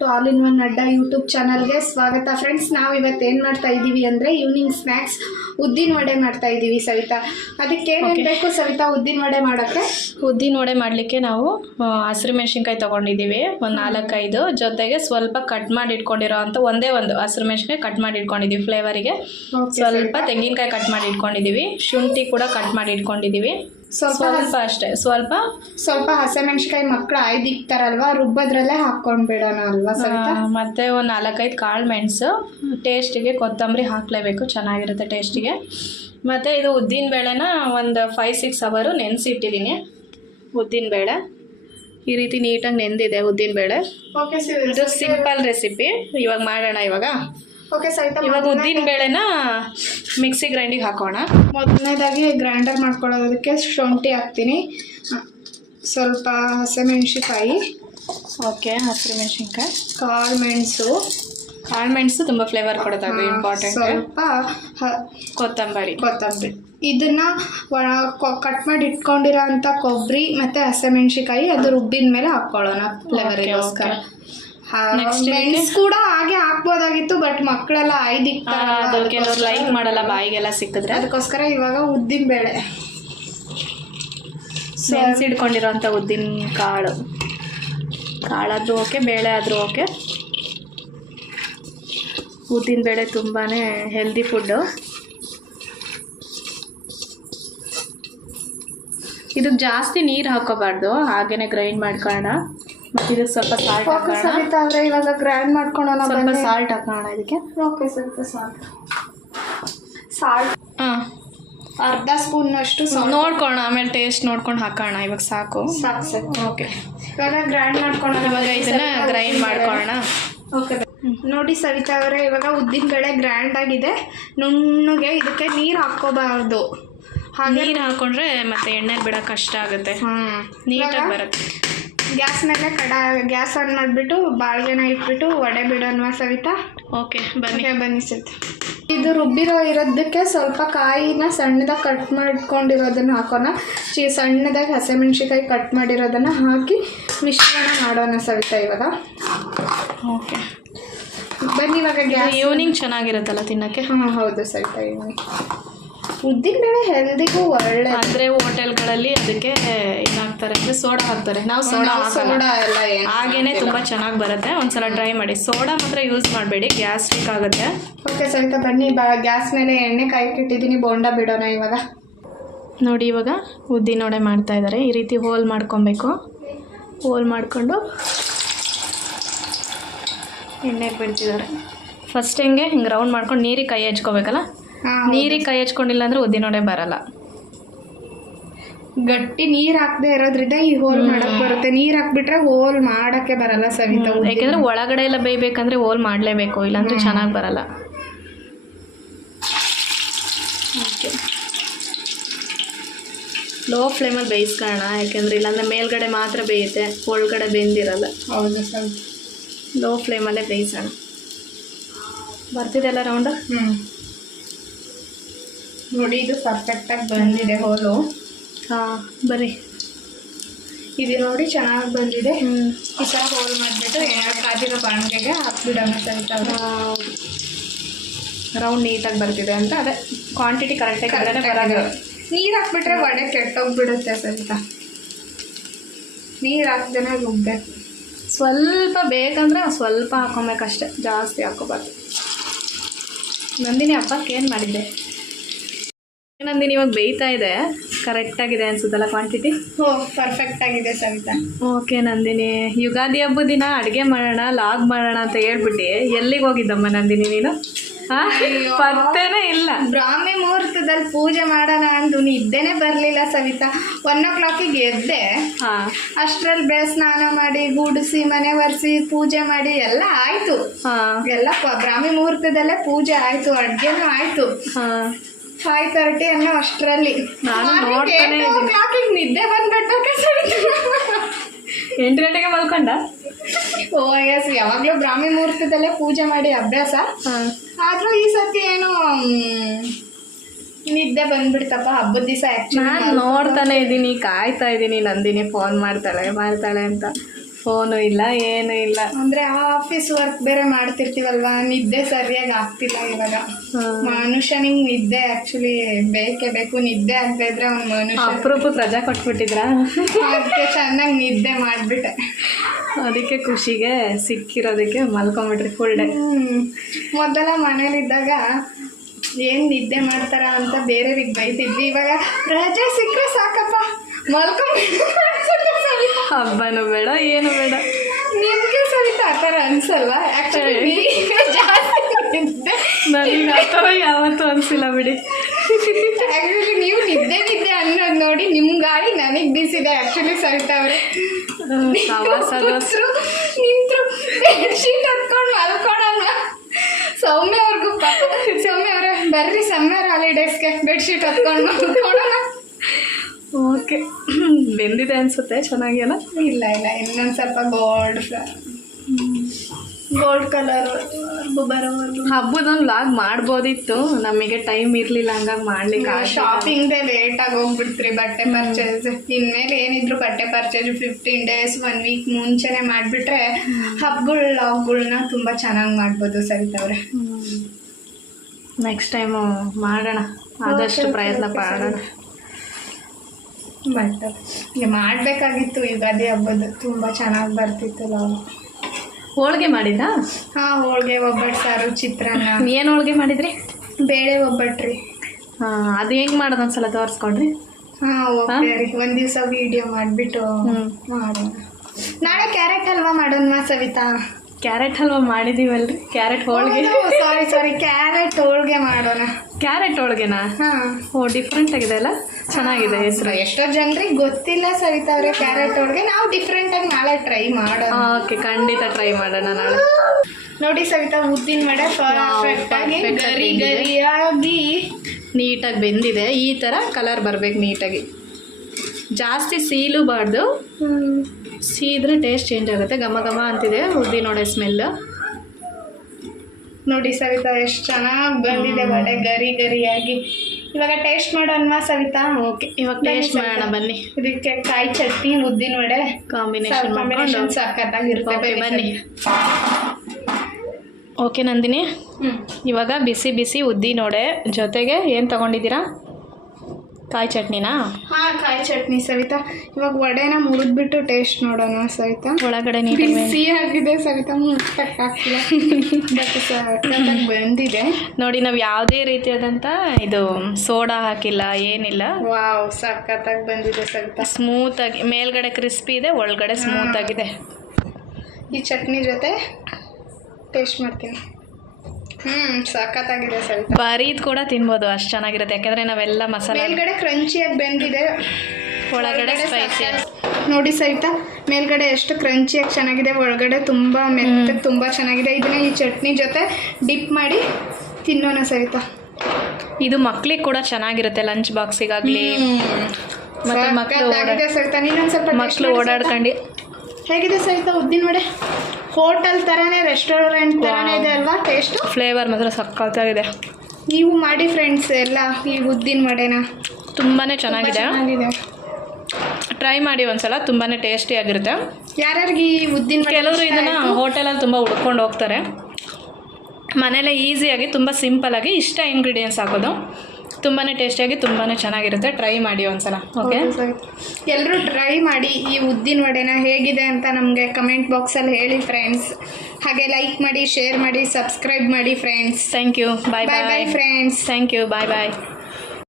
To all in one ಅಡ್ಡ YouTube ಚಾನಲ್ಗೆ ಸ್ವಾಗತ ಫ್ರೆಂಡ್ಸ್. ನಾವು ಇವತ್ತು ಏನು ಮಾಡ್ತಾ ಇದ್ದೀವಿ ಅಂದರೆ ಈವ್ನಿಂಗ್ ಸ್ನ್ಯಾಕ್ಸ್ ಉದ್ದಿನ ವಡೆ ಮಾಡ್ತಾ ಇದ್ದೀವಿ ಸವಿತಾ. ಅದಕ್ಕೆ ಏನೇನು ಬೇಕು ಸವಿತಾ ಉದ್ದಿನ ವಡೆ ಮಾಡೋಕ್ಕೆ? ಉದ್ದಿನ ವಡೆ ಮಾಡಲಿಕ್ಕೆ ನಾವು ಹಸಿರು ಮೆಣಸಿನ್ಕಾಯಿ ತೊಗೊಂಡಿದ್ದೀವಿ ಒಂದು 4-5, ಜೊತೆಗೆ ಸ್ವಲ್ಪ ಕಟ್ ಮಾಡಿ ಇಟ್ಕೊಂಡಿರೋ ಅಂಥ ಒಂದೇ ಒಂದು ಹಸಿರು ಮೆಣಸಿನ್ಕಾಯಿ ಕಟ್ ಮಾಡಿ ಇಟ್ಕೊಂಡಿದ್ದೀವಿ ಫ್ಲೇವರಿಗೆ. ಸ್ವಲ್ಪ ತೆಂಗಿನಕಾಯಿ ಕಟ್ ಮಾಡಿ ಇಟ್ಕೊಂಡಿದ್ದೀವಿ, ಶುಂಠಿ ಕೂಡ ಕಟ್ ಮಾಡಿ ಇಟ್ಕೊಂಡಿದ್ದೀವಿ. ಸ್ವಲ್ಪ ಅಷ್ಟೇ, ಸ್ವಲ್ಪ ಹಸಿಮೆಣಸಿನ್ಕಾಯಿ ಮಕ್ಕಳು ಆಯ್ದಿಕ್ತಾರಲ್ವಾ, ರುಬ್ಬದ್ರಲ್ಲೇ ಹಾಕ್ಕೊಂಡ್ಬಿಡೋಣ ಅಲ್ವಾ ಸವಿತಾ. ಮತ್ತು ಒಂದು 4-5 ಕಾಳು ಮೆಣಸು, ಟೇಸ್ಟಿಗೆ ಕೊತ್ತಂಬರಿ ಹಾಕಲೇಬೇಕು, ಚೆನ್ನಾಗಿರುತ್ತೆ ಟೇಸ್ಟಿಗೆ. ಮತ್ತು ಇದು ಉದ್ದಿನ ಬೇಳೆನ ಒಂದು 5-6 ಅವರ್ ನೆನೆಸಿಟ್ಟಿದ್ದೀನಿ. ಉದ್ದಿನ ಬೇಳೆ ಈ ರೀತಿ ನೀಟಾಗಿ ನೆಂದಿದೆ ಉದ್ದಿನ ಬೇಳೆ. ಓಕೆ, ಇದು ಸಿಂಪಲ್ ರೆಸಿಪಿ. ಇವಾಗ ಮಾಡೋಣ. ಓಕೆ ಸವಿತಾ, ಇವಾಗ ಉದ್ದಿನ ಬೇಳೆನ ಮಿಕ್ಸಿ ಗ್ರೈಂಡಿಗೆ ಹಾಕೋಣ. ಮೊದಲನೇದಾಗಿ ಗ್ರೈಂಡರ್ ಮಾಡ್ಕೊಳ್ಳೋದಕ್ಕೆ ಶುಂಠಿ ಹಾಕ್ತೀನಿ, ಸ್ವಲ್ಪ ಹಸಿಮೆಣಸಿನ್ಕಾಯಿ, ಓಕೆ ಹಸಿರು ಮೆಣಸಿನ್ಕಾಯಿ, ಕಾಳು ಮೆಣಸು ತುಂಬ ಫ್ಲೇವರ್ ಕೊಡುತ್ತೆ, ಅದು ಇಂಪಾರ್ಟೆಂಟ್. ಸ್ವಲ್ಪ ಕೊತ್ತಂಬರಿ. ಇದನ್ನು ಕಟ್ ಮಾಡಿ ಇಟ್ಕೊಂಡಿರೋ ಅಂಥ ಕೊಬ್ಬರಿ ಮತ್ತು ಹಸಿಮೆಣಸಿನ್ಕಾಯಿ ಅದು ರುಬ್ಬಿದ ಮೇಲೆ ಹಾಕ್ಕೊಳ್ಳೋಣ ಫ್ಲೇವರಿಗೋಸ್ಕರ. ನೆಕ್ಸ್ಟ್ ಮೆಣಸು ಕೂಡ ಹಾಗೆ ಹಾಕ್ಬೋದಾಗಿತ್ತು, ಬಟ್ ಮಕ್ಕಳೆಲ್ಲ ಆಯ್ದಿಕ್ತಾರೆ, ಕೆಲವರು ಲೈಕ್ ಮಾಡಲ್ಲ ಬಾಯಿಗೆಲ್ಲ ಸಿಕ್ಕಿದ್ರೆ. ಅದಕ್ಕೋಸ್ಕರ ಇವಾಗ ಉದ್ದಿನ ಬೇಳೆ ನೆನೆಸಿಡ್ಕೊಂಡಿರೋಂಥ ಉದ್ದಿನ ಕಾಳಾದರೂ ಓಕೆ, ಬೇಳೆ ಆದರೂ ಓಕೆ. ಉದ್ದಿನ ಬೇಳೆ ತುಂಬಾ ಹೆಲ್ದಿ ಫುಡ್ಡು. ಇದಕ್ಕೆ ಜಾಸ್ತಿ ನೀರು ಹಾಕೋಬಾರ್ದು, ಹಾಗೇನೆ ಗ್ರೈಂಡ್ ಮಾಡ್ಕೊಳ್ಳೋಣ. ಮತ್ತು ಇದಕ್ಕೆ ಸ್ವಲ್ಪ ಸಾಲ್ಟ್ ಹಾಕೋಣ. ಇವಾಗ ಗ್ರೈಂಡ್ ಮಾಡ್ಕೊಳ್ಳೋಣ. ಸ್ವಲ್ಪ ಸಾಲ್ಟ್ ಹಾಕೋಣ ಇದಕ್ಕೆ. ಓಕೆ, ಸ್ವಲ್ಪ ಸಾಲ್ಟ್ ಅರ್ಧ ಸ್ಪೂನ್ನಷ್ಟು ನೋಡ್ಕೊಳ್ಳೋಣ, ಆಮೇಲೆ ಟೇಸ್ಟ್ ನೋಡ್ಕೊಂಡು ಹಾಕೋಣ. ಇವಾಗ ಸಾಕು. ಓಕೆ, ಇವಾಗ ಗ್ರೈಂಡ್ ಮಾಡ್ಕೊಳ್ಳೋಣ. ಇವಾಗ ಇದನ್ನ ಗ್ರೈಂಡ್ ಮಾಡ್ಕೊಳ್ಳೋಣ. ಓಕೆ ನೋಡಿ ಸವಿತಾ ಅವರೇ, ಇವಾಗ ಉದ್ದಿನ ಬೇಳೆ ಗ್ರೈಂಡ್ ಆಗಿದೆ. ನುಣ್ಣಗೆ ಇದಕ್ಕೆ ನೀರು ಹಾಕ್ಕೋಬಾರ್ದು, ಹಾಗೆ ನೀರು ಹಾಕೊಂಡ್ರೆ ಮತ್ತೆ ಎಣ್ಣೆ ಬಿಡೋಕೆ ಕಷ್ಟ ಆಗುತ್ತೆ. ನೀಟಾಗಿ ಬರುತ್ತೆ. ಗ್ಯಾಸ್ ಆನ್ ಮಾಡಿಬಿಟ್ಟು ಬಾಳ್ಗೆನ ಇಟ್ಬಿಟ್ಟು ವಡೆ ಬಿಡೋಣ ಸವಿತಾ. ಓಕೆ, ಬನ್ನಿ ಸವಿತಾ. ಇದು ರುಬ್ಬಿರೋ ಇರೋದಕ್ಕೆ ಸ್ವಲ್ಪ ಕಾಯಿನ ಸಣ್ಣದಾಗಿ ಕಟ್ ಮಾಡ್ಕೊಂಡಿರೋದನ್ನು ಹಾಕೋಣ. ಸಣ್ಣದಾಗಿ ಹಸಿಮೆಣಸಿನ್ಕಾಯಿ ಕಟ್ ಮಾಡಿರೋದನ್ನು ಹಾಕಿ ಮಿಶ್ರಣ ಮಾಡೋಣ ಸವಿತಾ ಇವಾಗ. ಓಕೆ ಬನ್ನಿ ಇವಾಗ ಈವ್ನಿಂಗ್ ಚೆನ್ನಾಗಿರುತ್ತಲ್ಲ ತಿನ್ನೋಕ್ಕೆ. ಹೌದು ಸವಿತಾ, ಈವ್ನಿಂಗ್ ಉದ್ದಿನ ಬೇಳೆ ಹೆಲ್ದಿಗೂ ಒಳ್ಳೆ. ಅಂದರೆ ಹೋಟೆಲ್ಗಳಲ್ಲಿ ಅದಕ್ಕೆ ಏನಾಗ್ತಾರೆ ಅಂದರೆ ಸೋಡಾ ಹಾಕ್ತಾರೆ. ನಾವು ಸೋಡಾ ಎಲ್ಲ ಹಾಗೇನೆ ತುಂಬ ಚೆನ್ನಾಗಿ ಬರುತ್ತೆ. ಒಂದ್ಸಲ ಟ್ರೈ ಮಾಡಿ. ಸೋಡಾ ಮಾತ್ರ ಯೂಸ್ ಮಾಡಬೇಡಿ, ಗ್ಯಾಸ್ಟ್ರಿಕ್ ಆಗುತ್ತೆ. ಓಕೆ ಸವಿತಾ ಬನ್ನಿ, ಗ್ಯಾಸ್ ಮೇಲೆ ಎಣ್ಣೆ ಕಾಯ್ಕಿಟ್ಟಿದ್ದೀನಿ, ಬೋಂಡ ಬಿಡೋಣ ಇವಾಗ. ನೋಡಿ, ಇವಾಗ ಉದ್ದಿನ ವಡೆ ಮಾಡ್ತಾ ಇದ್ದಾರೆ. ಈ ರೀತಿ ಹೋಲ್ ಮಾಡ್ಕೊಬೇಕು. ಹೋಲ್ ಮಾಡಿಕೊಂಡು ಎಣ್ಣೆಗೆ ಬಿಡ್ತಿದ್ದಾರೆ. ಫಸ್ಟ್ ಹಿಂಗೆ ರೌಂಡ್ ಮಾಡ್ಕೊಂಡು ನೀರಿಗೆ ಕೈ ಹಚ್ಕೋಬೇಕಲ್ಲ. ನೀರಿಗೆ ಕೈ ಹಚ್ಕೊಂಡಿಲ್ಲ ಅಂದರೆ ಉದ್ದಿನ ವಡೆ ಬರಲ್ಲ. ಗಟ್ಟಿ ನೀರು ಹಾಕದೆ ಇರೋದ್ರಿಂದ ಈ ಹೋಲ್ ಮಾಡಕ್ಕೆ ಬರುತ್ತೆ. ನೀರು ಹಾಕ್ಬಿಟ್ರೆ ಹೋಲ್ ಮಾಡೋಕ್ಕೆ ಬರಲ್ಲ ಸವಿತಾ. ಯಾಕೆಂದರೆ ಒಳಗಡೆ ಎಲ್ಲ ಬೇಯಬೇಕಂದ್ರೆ ಹೋಲ್ ಮಾಡಲೇಬೇಕು, ಇಲ್ಲಾಂದ್ರೆ ಚೆನ್ನಾಗಿ ಬರಲ್ಲ. ಓಕೆ, ಲೋ ಫ್ಲೇಮಲ್ಲಿ ಬೇಯಿಸ್ಕೊಳ್ಳೋಣ, ಯಾಕೆಂದರೆ ಇಲ್ಲಾಂದರೆ ಮೇಲ್ಗಡೆ ಮಾತ್ರ ಬೇಯುತ್ತೆ, ಒಳಗಡೆ ಬೆಂದಿರಲ್ಲ. ಹೌದು ಸರ್, ಲೋ ಫ್ಲೇಮಲ್ಲೇ ಬೇಯಿಸೋಣ. ಬರ್ತಿದೆಲ್ಲ ರೌಂಡ್. ನೋಡಿ, ಇದು ಪರ್ಫೆಕ್ಟಾಗಿ ಬಂದಿದೆ ಹೋಲು. ಬರ್ರಿ, ಇದು ನೋಡಿ ಚೆನ್ನಾಗಿ ಬಂದಿದೆ. ಈ ಥರ ಹೋಲ್ ಮಾಡಿಬಿಟ್ಟು ಕಾದಿರೋ ಬಾಣಲೆಗೆ ಹಾಕ್ಬಿಡೋಣ ಸವಿತಾ. ರೌಂಡ್ ನೀಟಾಗಿ ಬರ್ತಿದೆ ಅಂತ, ಅದೇ ಕ್ವಾಂಟಿಟಿ ಕರೆಕ್ಟಾಗಿ ಬರೋದು. ನೀರು ಹಾಕ್ಬಿಟ್ರೆ ವಡೆ ಕೆಟ್ಟೋಗ್ಬಿಡುತ್ತೆ ಸವಿತಾ. ನೀರು ಹಾಕ್ದೇನೆ ರುಬ್ಬೇಕು. ಸ್ವಲ್ಪ ಬೇಕಂದರೆ ಸ್ವಲ್ಪ ಹಾಕೊಬೇಕಷ್ಟೆ, ಜಾಸ್ತಿ ಹಾಕೋಬಾರ್ದು. ನಂದಿನಿ ಹಬ್ಬಕ್ಕೆ ಏನು ಮಾಡಿದ್ದೆ? ನಂದಿನಿ ಇವಾಗ ಬೇಯ್ತಾ ಇದೆ. ಕರೆಕ್ಟಾಗಿದೆ ಅನ್ಸುತ್ತಲ್ಲ ಕ್ವಾಂಟಿಟಿ? ಪರ್ಫೆಕ್ಟ್ ಆಗಿದೆ ಸವಿತಾ. ಓಕೆ ನಂದಿನಿ, ಯುಗಾದಿ ಹಬ್ಬದ ದಿನ ಅಡುಗೆ ಮಾಡೋಣ, ಲಾಗ್ ಮಾಡೋಣ ಅಂತ ಹೇಳ್ಬಿಟ್ಟು ಎಲ್ಲಿಗೆ ಹೋಗಿದ್ದಮ್ಮ ನಂದಿನಿ ನೀನು? ಪತ್ತೇನೇ ಇಲ್ಲ. ಬ್ರಾಹ್ಮಿ ಮುಹೂರ್ತದಲ್ಲಿ ಪೂಜೆ ಮಾಡೋಣ ಅಂದು ನಿದ್ದೆನೇ ಬರಲಿಲ್ಲ ಸವಿತಾ. 1 o'clock ಎದ್ದೆ. ಅಷ್ಟರಲ್ಲಿ ಸ್ನಾನ ಮಾಡಿ ಗೂಡಿಸಿ ಮನೆ ಒರೆಸಿ ಪೂಜೆ ಮಾಡಿ ಎಲ್ಲ ಆಯ್ತು. ಎಲ್ಲ ಬ್ರಾಹ್ಮಿ ಮುಹೂರ್ತದಲ್ಲೇ ಪೂಜೆ ಆಯ್ತು, ಅಡ್ಗೆನೂ ಆಯ್ತು. 5:30 ಅನ್ನೋ ಅಷ್ಟರಲ್ಲಿ ನಿದ್ದೆ ಬಂದ್ಬಿಟ್ಟು 8 ಗಂಟೆಗೆ ಮಲ್ಕೊಂಡ. ಎಸ್, ಯಾವಾಗಲೂ ಬ್ರಾಹ್ಮಿ ಮುಹೂರ್ತದಲ್ಲೇ ಪೂಜೆ ಮಾಡಿ ಅಭ್ಯಾಸ. ಆದರೂ ಈ ಸತಿ ಏನೋ ನಿದ್ದೆ ಬಂದ್ಬಿಡ್ತಪ್ಪ ಹಬ್ಬದ ದಿವಸ. ನಾನು ನೋಡ್ತಾನೆ ಇದ್ದೀನಿ, ಕಾಯ್ತಾ ಇದ್ದೀನಿ ನಂದಿನಿ ಫೋನ್ ಮಾಡ್ತಾಳೆ ಅಂತ. ಫೋನು ಇಲ್ಲ ಏನು ಇಲ್ಲ. ಅಂದ್ರೆ ಆಫೀಸ್ ವರ್ಕ್ ಬೇರೆ ಮಾಡ್ತಿರ್ತೀವಲ್ವಾ, ನಿದ್ದೆ ಸರಿಯಾಗಿ ಆಗ್ತಿಲ್ಲ ಇವಾಗ. ಮನುಷ್ಯನಿಗೆ ನಿದ್ದೆ ಆಕ್ಚುಲಿ ಬೇಕೇ ಬೇಕು. ನಿದ್ದೆ ಆಗದೆ ಇದ್ರೆ ಅವ್ನ ಮನುಷ್ಯ. ಅಪರೂಪಕ್ಕೆ ರಜಾ ಕೊಟ್ಬಿಟ್ಟಿದ್ರಾ? ಅದಕ್ಕೆ ಚೆನ್ನಾಗಿ ನಿದ್ದೆ ಮಾಡ್ಬಿಟ್ಟೆ. ಅದಕ್ಕೆ ಖುಷಿಗೆ ಸಿಕ್ಕಿರೋದಕ್ಕೆ ಮಲ್ಕೊಂಬಿಟ್ರಿ ಫುಲ್ ಡೇ. ಮೊದಲ ಮನೇಲಿದ್ದಾಗ ಏನ್ ನಿದ್ದೆ ಮಾಡ್ತಾರ ಅಂತ ಬೇರೆಯವ್ರಿಗೆ ಬೈತಿದ್ವಿ. ಇವಾಗ ರಜೆ ಸಿಕ್ಕರೆ ಸಾಕಪ್ಪ ಮಲ್ಕೊಂಡ್ಬಿಟ್ಟು. ಹಬ್ಬನೂ ಬೇಡ ಏನು ಬೇಡ. ನಿಮ್ಗೆ ಸವಿತಾ ಆ ಥರ ಅನ್ಸಲ್ವಾ? ಆಕ್ಚುಲಿ ಜಾಸ್ತಿ ನಿದ್ದೆ ನನಗೆ ಆ ಥರ ಯಾವತ್ತೂ ಅನಿಸಿಲ್ಲ ಬಿಡಿ. ಆಕ್ಚುಲಿ ನೀವು ನಿದ್ದೆ ಅನ್ನೋದು ನೋಡಿ ನಿಮ್ ಗಾಳಿ ನನಗ್ ಬೀಸಿದೆ. ಆಕ್ಚುಲಿ ಸವಿತಾ ಅವರೇ ನಿಂತ್ರು ಬೆಡ್ಶೀಟ್ ಹತ್ಕೊಂಡು ಮಲ್ಕೊಳಲ್ಲ. ಸೌಮ್ಯ ಅವ್ರಿಗೂ ಪಾಪ, ಸೌಮ್ಯ ಅವರೇ ಬರ್ರಿ ಸಮ್ಮರ್ ಹಾಲಿಡೇಸ್ಗೆ ಬೆಡ್ಶೀಟ್ ಹತ್ಕೊಂಡು ಮಲ್ಕೊಳೋಣ. ಓಕೆ, ಬೆಂದಿದೆ ಅನ್ಸುತ್ತೆ ಚೆನ್ನಾಗಿಲ್ಲ. ಇಲ್ಲ ಇನ್ನೊಂದು ಸ್ವಲ್ಪ ಗೋಲ್ಡ್ ಕಲರ್ ಬರೋವರೆಗೂ. ಹಬ್ಬದೊಂದು ಲಾಗ್ ಮಾಡ್ಬೋದಿತ್ತು, ನಮಗೆ ಟೈಮ್ ಇರಲಿಲ್ಲ, ಹಂಗಾಗಿ ಮಾಡ್ಲಿಕ್ಕೆ. ಶಾಪಿಂಗ್ದೇ ಲೇಟಾಗಿ ಹೋಗ್ಬಿಡ್ತ್ರಿ ಬಟ್ಟೆ ಪರ್ಚೇಸ್. ಇನ್ಮೇಲೆ ಏನಿದ್ರು ಬಟ್ಟೆ ಪರ್ಚೇಸ್ 15 days 1 week ಮುಂಚೆನೆ ಮಾಡಿಬಿಟ್ರೆ ಹಬ್ಬಗಳ ಲಾಗ್ಗಳನ್ನ ತುಂಬ ಚೆನ್ನಾಗಿ ಮಾಡ್ಬೋದು ಸವಿತಾ ಅವರೇ. ನೆಕ್ಸ್ಟ್ ಟೈಮು ಮಾಡೋಣ, ಆದಷ್ಟು ಪ್ರಯತ್ನ ಮಾಡೋಣ. ಬಟ್ ಮಾಡಬೇಕಾಗಿತ್ತು ಯುಗಾದಿ ಹಬ್ಬದ, ತುಂಬ ಚೆನ್ನಾಗಿ ಬರ್ತಿತ್ತು ಲಾಗ್. ಹೋಳಿಗೆ ಮಾಡಿದ್ರಾ? ಹಾಂ, ಹೋಳಿಗೆ, ಒಬ್ಬಟ್ಟು ಸಾರು, ಚಿತ್ರಾನ್ನ. ಏನು ಹೋಳಿಗೆ ಮಾಡಿದ್ರಿ? ಬೇಳೆ ಒಬ್ಬಟ್ರಿ. ಹಾಂ, ಅದು ಹೆಂಗೆ ಮಾಡೋದು ಒಂದ್ಸಲ ತೋರಿಸ್ಕೊಡ್ರಿ. ಹಾಂ, ಓಕೆ ರೀ. ಒಂದು ದಿವಸ ವಿಡಿಯೋ ಮಾಡಿಬಿಟ್ಟು ಮಾಡೋಣ. ನಾಳೆ ಕ್ಯಾರೆಟ್ ಹಲ್ವಾ ಮಾಡೋಣ ಸವಿತಾ. ಕ್ಯಾರೆಟ್ ಹಲ್ವಾ ಮಾಡಿದೀವಲ್ರಿ. ಕ್ಯಾರೆಟ್ ಹೋಳಿಗೆ, ಸಾರಿ ಕ್ಯಾರೆಟ್ ಹೋಳಿಗೆ ಮಾಡೋಣ. ಕ್ಯಾರೆಟ್ ಹೋಳಿಗೆನಾ? ಹಾಂ. ಓ, ಡಿಫ್ರೆಂಟ್ ಆಗಿದೆ ಅಲ್ಲ, ಚೆನ್ನಾಗಿದೆ ಹೆಸರು. ಎಷ್ಟೋ ಜನರಿಗೆ ಗೊತ್ತಿಲ್ಲ ಸವಿತಾ ಅವರೇ ಕ್ಯಾರೆಟ್ ಹೋಳಿಗೆ. ನಾವು ಡಿಫ್ರೆಂಟಾಗಿ ನಾಳೆ ಟ್ರೈ ಮಾಡೋಣ. ಓಕೆ, ಖಂಡಿತ ಟ್ರೈ ಮಾಡೋಣ ನಾಳೆ. ನೋಡಿ ಸವಿತಾ, ಉದ್ದಿನ ವಡೆ ಪರ್ಫೆಕ್ಟಾಗಿ ಗರಿಯಾಗಿ ನೀಟಾಗಿ ಬೆಂದಿದೆ. ಈ ಥರ ಕಲರ್ ಬರಬೇಕು ನೀಟಾಗಿ, ಜಾಸ್ತಿ ಸೀಲೂಬಾರ್ದು. ಸೀದ್ರೆ ಟೇಸ್ಟ್ ಚೇಂಜ್ ಆಗುತ್ತೆ. ಘಮ ಘಮ ಅಂತಿದೆ ಉದ್ದಿನ ವಡೆ ಸ್ಮೆಲ್ಲು. ನೋಡಿ ಸವಿತಾ ಎಷ್ಟು ಚೆನ್ನಾಗಿ ಬಂದಿದೆ ವಡೆ ಗರಿಯಾಗಿ. ಇವಾಗ ಟೇಸ್ಟ್ ಮಾಡೋಣ ಸವಿತಾ. ಓಕೆ, ಇವಾಗ ಟೇಸ್ಟ್ ಮಾಡೋಣ ಬನ್ನಿ. ಇದಕ್ಕೆ ಕಾಯಿ ಚಟ್ನಿ, ಉದ್ದಿನ ವಡೆ ಕಾಂಬಿನೇಷನ್ ಸಖತ್ತಾಗಿರುತ್ತೆ. ಬನ್ನಿ. ಓಕೆ ನಂದಿನಿ, ಇವಾಗ ಬಿಸಿ ಬಿಸಿ ಉದ್ದಿನ ವಡೆ ಜೊತೆಗೆ ಏನು ತಗೊಂಡಿದ್ದೀರಾ? ಕಾಯಿ ಚಟ್ನಿನಾ? ಹಾಂ, ಕಾಯಿ ಚಟ್ನಿ ಸವಿತಾ. ಇವಾಗ ವಡೆನ ಮುರಿದ್ಬಿಟ್ಟು ಟೇಸ್ಟ್ ನೋಡೋಣ ಸವಿತಾ. ಒಳಗಡೆ ನೀಟಾಗಿ ಬಿಸಿ ಆಗಿದೆ ಸವಿತಾ, ಮುಟ್ಟಕ್ಕಾಗ್ತಿಲ್ಲ. ಬಟ್ ಸಖತ್ತಾಗಿ ಬಂದಿದೆ ನೋಡಿ. ನಾವು ಯಾವುದೇ ರೀತಿಯಾದಂಥ ಇದು ಸೋಡಾ ಹಾಕಿಲ್ಲ, ಏನಿಲ್ಲ. ವಾವ್, ಸಖತ್ತಾಗಿ ಬಂದಿದೆ ಸವಿತಾ. ಸ್ಮೂತಾಗಿ ಮೇಲ್ಗಡೆ ಕ್ರಿಸ್ಪಿ ಇದೆ, ಒಳಗಡೆ ಸ್ಮೂತ್ ಆಗಿದೆ. ಈ ಚಟ್ನಿ ಜೊತೆ ಟೇಸ್ಟ್ ಮಾಡ್ತೀನಿ. ಸಖತ್ತಾಗಿದೆ ಸವಿತಾ. ಬರೀದ್ ಕೂಡ ತಿನ್ಬೋದು, ಅಷ್ಟು ಚೆನ್ನಾಗಿರುತ್ತೆ. ಯಾಕಂದರೆ ನಾವೆಲ್ಲ ಮಸಾಲೆ ಮೇಲ್ಗಡೆ ಕ್ರಂಚಿಯಾಗಿ ಬೆಂದಿದೆ, ಒಳಗಡೆ ಸ್ಪೈಸಿ. ನೋಡಿ ಸವಿತಾ, ಮೇಲ್ಗಡೆ ಎಷ್ಟು ಕ್ರಂಚಿಯಾಗಿ ಚೆನ್ನಾಗಿದೆ, ಒಳಗಡೆ ತುಂಬ ಮೆತ್ತಗೆ ತುಂಬ ಚೆನ್ನಾಗಿದೆ. ಇದನ್ನ ಈ ಚಟ್ನಿ ಜೊತೆ ಡಿಪ್ ಮಾಡಿ ತಿನ್ನೋಣ ಸವಿತಾ. ಇದು ಮಕ್ಳಿಗೆ ಕೂಡ ಚೆನ್ನಾಗಿರುತ್ತೆ, ಲಂಚ್ ಬಾಕ್ಸಿಗಾಗಲಿ. ಮತ್ತು ಮಕ್ಕಳು ಓಡಾಡ್ಕೊಂಡು. ಹೇಗಿದೆ ಸವಿತಾ ಉದ್ದಿನ ವಡೆ? ಹೋಟೆಲ್ ಥರನೇ, ರೆಸ್ಟೋರೆಂಟ್ ಥರನೇ ಇದೆ ಅಲ್ವಾ ಟೇಸ್ಟು? ಫ್ಲೇವರ್ ಮಾತ್ರ ಸಕ್ಕತ್ತಾಗಿದೆ. ನೀವು ಮಾಡಿ ಫ್ರೆಂಡ್ಸ್ ಎಲ್ಲ ಈ ಉದ್ದಿನ ವಡೆನ. ತುಂಬಾ ಚೆನ್ನಾಗಿದೆ, ಟ್ರೈ ಮಾಡಿ ಒಂದ್ಸಲ. ತುಂಬಾ ಟೇಸ್ಟಿಯಾಗಿರುತ್ತೆ. ಯಾರ್ಯಾರಿಗೆ ಈ ಉದ್ದಿನ ವಡೆ? ಕೆಲವರು ಇದನ್ನು ಹೋಟೆಲಲ್ಲಿ ತುಂಬ ಹುಡ್ಕೊಂಡು ಹೋಗ್ತಾರೆ. ಮನೇಲೆ ಈಸಿಯಾಗಿ ತುಂಬ ಸಿಂಪಲಾಗಿ ಇಷ್ಟ ಇಂಗ್ರೀಡಿಯೆಂಟ್ಸ್ ಹಾಕೋದು. ತುಂಬಾ ಟೇಸ್ಟಿಯಾಗಿ ತುಂಬಾ ಚೆನ್ನಾಗಿರುತ್ತೆ. ಟ್ರೈ ಮಾಡಿ ಒಂದ್ಸಲ. ಓಕೆ, ಎಲ್ಲರೂ ಟ್ರೈ ಮಾಡಿ ಈ ಉದ್ದಿನ ವಡೆನ. ಹೇಗಿದೆ ಅಂತ ನಮಗೆ ಕಮೆಂಟ್ ಬಾಕ್ಸಲ್ಲಿ ಹೇಳಿ ಫ್ರೆಂಡ್ಸ್. ಹಾಗೆ ಲೈಕ್ ಮಾಡಿ, ಶೇರ್ ಮಾಡಿ, ಸಬ್ಸ್ಕ್ರೈಬ್ ಮಾಡಿ friends. Thank you. Bye bye friends. Thank you. Bye.